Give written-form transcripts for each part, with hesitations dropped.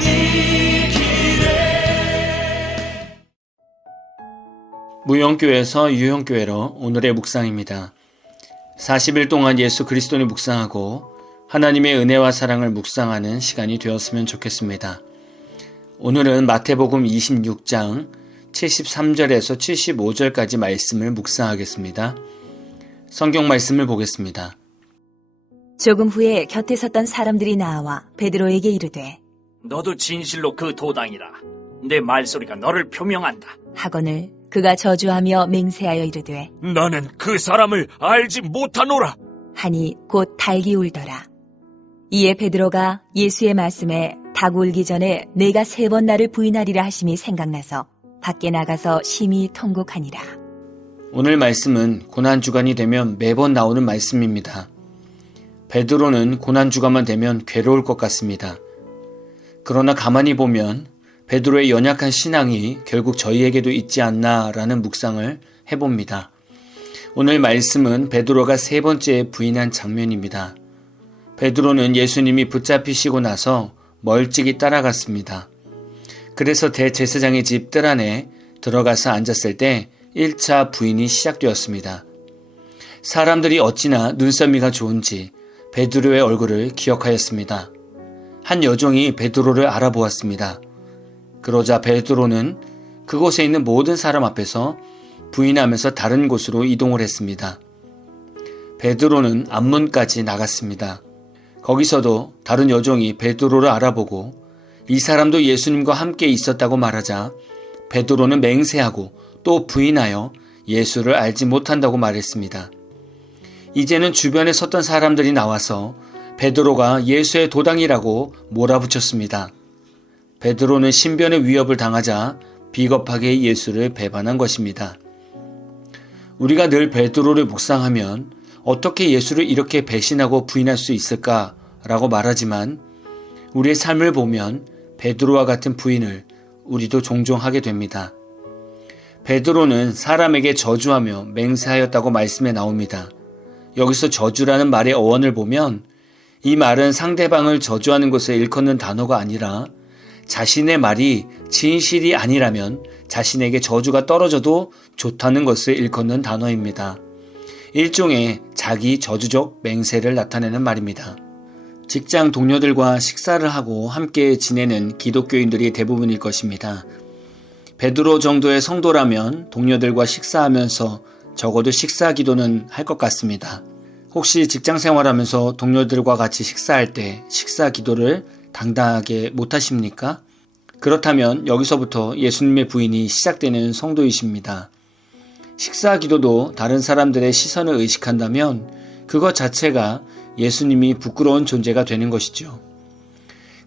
네 길에. 무용교회에서 유형교회로 오늘의 묵상입니다. 40일 동안 예수 그리스도를 묵상하고 하나님의 은혜와 사랑을 묵상하는 시간이 되었으면 좋겠습니다. 오늘은 마태복음 26장 73절에서 75절까지 말씀을 묵상하겠습니다. 성경 말씀을 보겠습니다. 조금 후에 곁에 섰던 사람들이 나와 베드로에게 이르되 너도 진실로 그 도당이라. 내 말소리가 너를 표명한다. 하거늘 그가 저주하며 맹세하여 이르되 나는 그 사람을 알지 못하노라. 하니 곧 닭이 울더라. 이에 베드로가 예수의 말씀에 닭 울기 전에 내가 3번 나를 부인하리라 하심이 생각나서 밖에 나가서 심히 통곡하니라. 오늘 말씀은 고난주간이 되면 매번 나오는 말씀입니다. 베드로는 고난주간만 되면 괴로울 것 같습니다. 그러나 가만히 보면 베드로의 연약한 신앙이 결국 저희에게도 있지 않나라는 묵상을 해봅니다. 오늘 말씀은 베드로가 3번째 부인한 장면입니다. 베드로는 예수님이 붙잡히시고 나서 멀찍이 따라갔습니다. 그래서 대제사장의 집 뜰 안에 들어가서 앉았을 때 1차 부인이 시작되었습니다. 사람들이 어찌나 눈썰미가 좋은지 베드로의 얼굴을 기억하였습니다. 한 여종이 베드로를 알아보았습니다. 그러자 베드로는 그곳에 있는 모든 사람 앞에서 부인하면서 다른 곳으로 이동을 했습니다. 베드로는 앞문까지 나갔습니다. 거기서도 다른 여종이 베드로를 알아보고 이 사람도 예수님과 함께 있었다고 말하자 베드로는 맹세하고 또 부인하여 예수를 알지 못한다고 말했습니다. 이제는 주변에 섰던 사람들이 나와서 베드로가 예수의 도당이라고 몰아붙였습니다. 베드로는 신변의 위협을 당하자 비겁하게 예수를 배반한 것입니다. 우리가 늘 베드로를 묵상하면 어떻게 예수를 이렇게 배신하고 부인할 수 있을까라고 말하지만 우리의 삶을 보면 베드로와 같은 부인을 우리도 종종 하게 됩니다. 베드로는 사람에게 저주하며 맹세하였다고 말씀에 나옵니다. 여기서 저주라는 말의 어원을 보면 이 말은 상대방을 저주하는 것을 일컫는 단어가 아니라 자신의 말이 진실이 아니라면 자신에게 저주가 떨어져도 좋다는 것을 일컫는 단어입니다. 일종의 자기 저주적 맹세를 나타내는 말입니다. 직장 동료들과 식사를 하고 함께 지내는 기독교인들이 대부분일 것입니다. 베드로 정도의 성도라면 동료들과 식사하면서 적어도 식사 기도는 할 것 같습니다. 혹시 직장 생활하면서 동료들과 같이 식사할 때 식사 기도를 당당하게 못하십니까? 그렇다면 여기서부터 예수님의 부인이 시작되는 성도이십니다. 식사 기도도 다른 사람들의 시선을 의식한다면 그것 자체가 예수님이 부끄러운 존재가 되는 것이죠.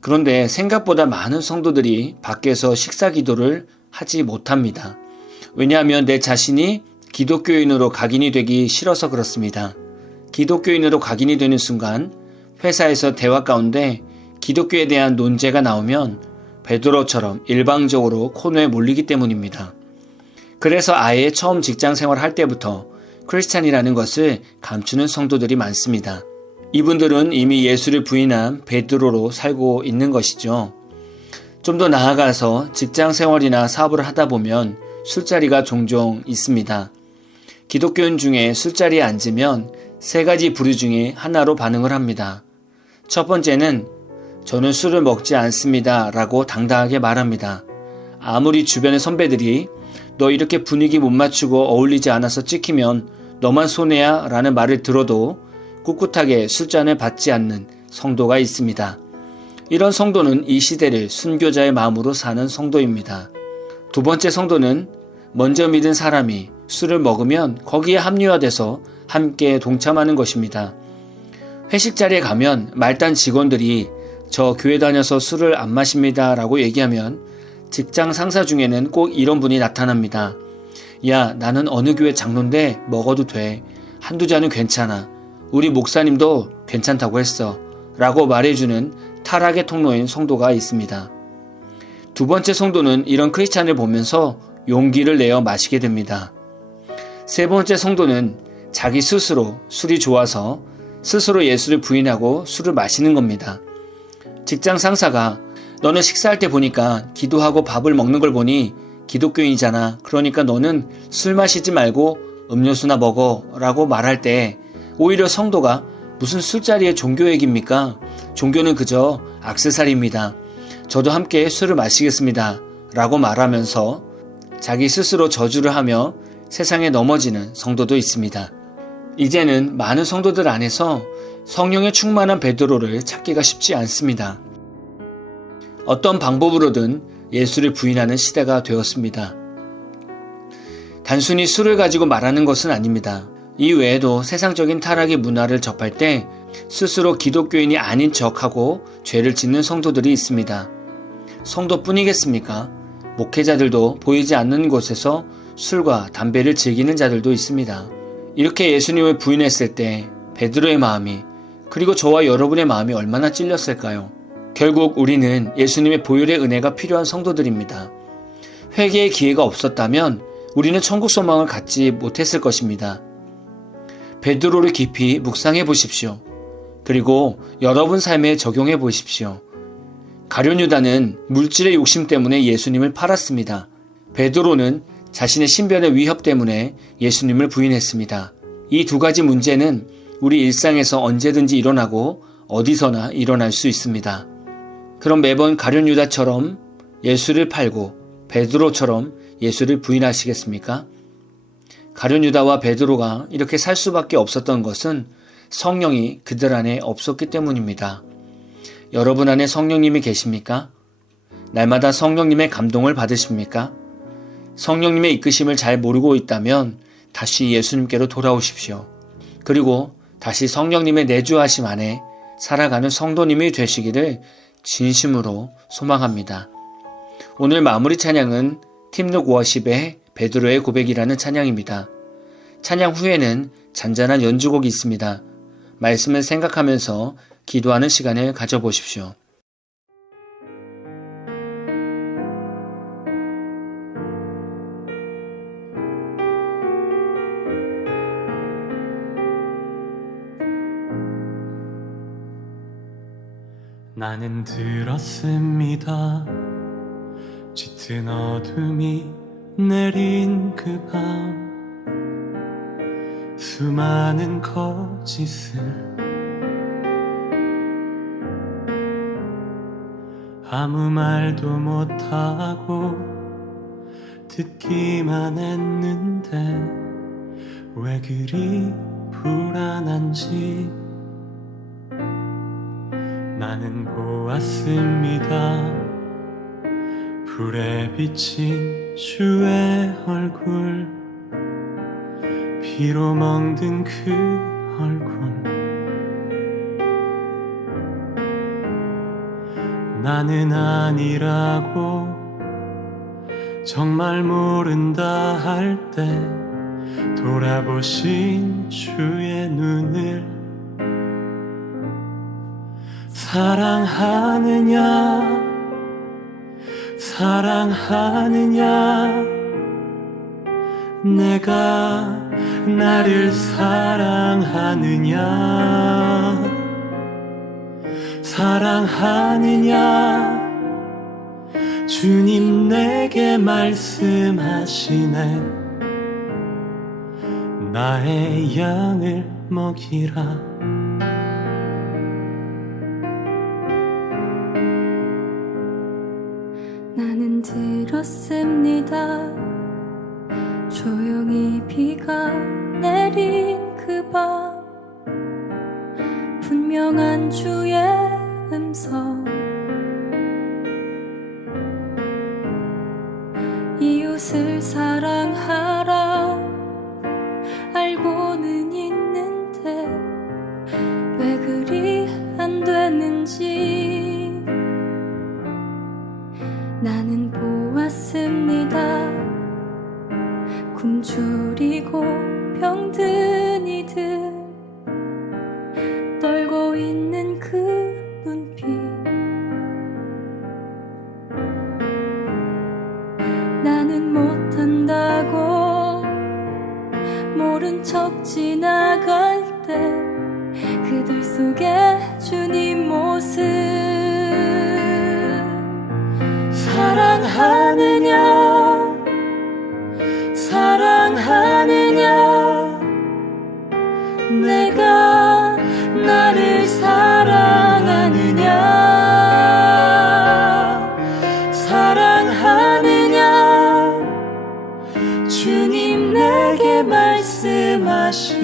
그런데 생각보다 많은 성도들이 밖에서 식사 기도를 하지 못합니다. 왜냐하면 내 자신이 기독교인으로 각인이 되기 싫어서 그렇습니다. 기독교인으로 각인이 되는 순간 회사에서 대화 가운데 기독교에 대한 논제가 나오면 베드로처럼 일방적으로 코너에 몰리기 때문입니다. 그래서 아예 처음 직장 생활할 때부터 크리스찬이라는 것을 감추는 성도들이 많습니다. 이분들은 이미 예수를 부인한 베드로로 살고 있는 것이죠. 좀 더 나아가서 직장 생활이나 사업을 하다 보면 술자리가 종종 있습니다. 기독교인 중에 술자리에 앉으면 3가지 부류 중에 하나로 반응을 합니다. 첫 번째는 저는 술을 먹지 않습니다 라고 당당하게 말합니다. 아무리 주변의 선배들이 너 이렇게 분위기 못 맞추고 어울리지 않아서 찍히면 너만 손해야 라는 말을 들어도 꿋꿋하게 술잔을 받지 않는 성도가 있습니다. 이런 성도는 이 시대를 순교자의 마음으로 사는 성도입니다. 두 번째 성도는 먼저 믿은 사람이 술을 먹으면 거기에 합리화돼서 함께 동참하는 것입니다. 회식 자리에 가면 말단 직원들이 저 교회 다녀서 술을 안 마십니다 라고 얘기하면 직장 상사 중에는 꼭 이런 분이 나타납니다. 야, 나는 어느 교회 장로인데 먹어도 돼. 한두 잔은 괜찮아. 우리 목사님도 괜찮다고 했어. 라고 말해주는 타락의 통로인 성도가 있습니다. 두 번째 성도는 이런 크리스찬을 보면서 용기를 내어 마시게 됩니다. 세 번째 성도는 자기 스스로 술이 좋아서 스스로 예수를 부인하고 술을 마시는 겁니다. 직장 상사가 너는 식사할 때 보니까 기도하고 밥을 먹는 걸 보니 기독교인이잖아. 그러니까 너는 술 마시지 말고 음료수나 먹어 라고 말할 때 오히려 성도가 무슨 술자리의 종교 얘기입니까? 종교는 그저 액세서리입니다. 저도 함께 술을 마시겠습니다 라고 말하면서 자기 스스로 저주를 하며 세상에 넘어지는 성도도 있습니다. 이제는 많은 성도들 안에서 성령에 충만한 베드로를 찾기가 쉽지 않습니다. 어떤 방법으로든 예수를 부인하는 시대가 되었습니다. 단순히 술을 가지고 말하는 것은 아닙니다. 이 외에도 세상적인 타락의 문화를 접할 때 스스로 기독교인이 아닌 척하고 죄를 짓는 성도들이 있습니다. 성도뿐이겠습니까? 목회자들도 보이지 않는 곳에서 술과 담배를 즐기는 자들도 있습니다. 이렇게 예수님을 부인했을 때 베드로의 마음이, 그리고 저와 여러분의 마음이 얼마나 찔렸을까요? 결국 우리는 예수님의 보혈의 은혜가 필요한 성도들입니다. 회개의 기회가 없었다면 우리는 천국 소망을 갖지 못했을 것입니다. 베드로를 깊이 묵상해 보십시오. 그리고 여러분 삶에 적용해 보십시오. 가룟 유다는 물질의 욕심 때문에 예수님을 팔았습니다. 베드로는 자신의 신변의 위협 때문에 예수님을 부인했습니다. 이 두 가지 문제는 우리 일상에서 언제든지 일어나고 어디서나 일어날 수 있습니다. 그럼 매번 가룟 유다처럼 예수를 팔고 베드로처럼 예수를 부인하시겠습니까? 가룟 유다와 베드로가 이렇게 살 수밖에 없었던 것은 성령이 그들 안에 없었기 때문입니다. 여러분 안에 성령님이 계십니까? 날마다 성령님의 감동을 받으십니까? 성령님의 이끄심을 잘 모르고 있다면 다시 예수님께로 돌아오십시오. 그리고 다시 성령님의 내주하심 안에 살아가는 성도님이 되시기를 진심으로 소망합니다. 오늘 마무리 찬양은 팀룩 워십의 베드로의 고백이라는 찬양입니다. 찬양 후에는 잔잔한 연주곡이 있습니다. 말씀을 생각하면서 기도하는 시간을 가져보십시오. 나는 들었습니다. 짙은 어둠이 내린 그 밤, 수많은 거짓을 아무 말도 못하고 듣기만 했는데 왜 그리 불안한지 나는 보았습니다. 불에 비친 주의 얼굴, 피로 멍든 그 얼굴. 나는 아니라고 정말 모른다 할 때 돌아보신 주의 눈을 사랑하느냐 사랑하느냐 내가 나를 사랑하느냐 사랑하느냐 주님 내게 말씀하시네 나의 양을 먹이라 나는 들었습니다. 조용히 비가 내린 그 밤 분명한 주의 음성 이웃을 사랑하라 알고는 있는데 왜 그리 안 되는지 나는 보았습니다. 굶주리고 병든 이들 떨고 있는 그 눈빛 나는 못한다고 모른 척 지나갈 때 그들 속에 주님 모습 사랑하느냐 사랑하느냐 내가 나를 사랑하느냐 사랑하느냐 주님 내게 말씀하시네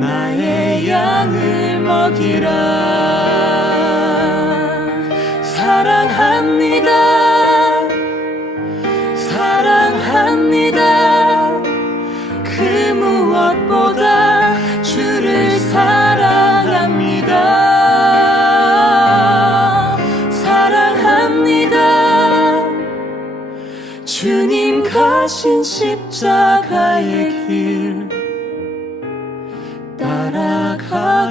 나의 양을 먹이라 사랑합니다 사랑합니다 그 무엇보다 주를 사랑합니다 사랑합니다 주님 가신 십자가의 길 따라가겠습니다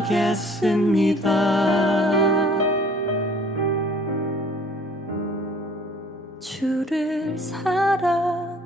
주를 사랑합니다.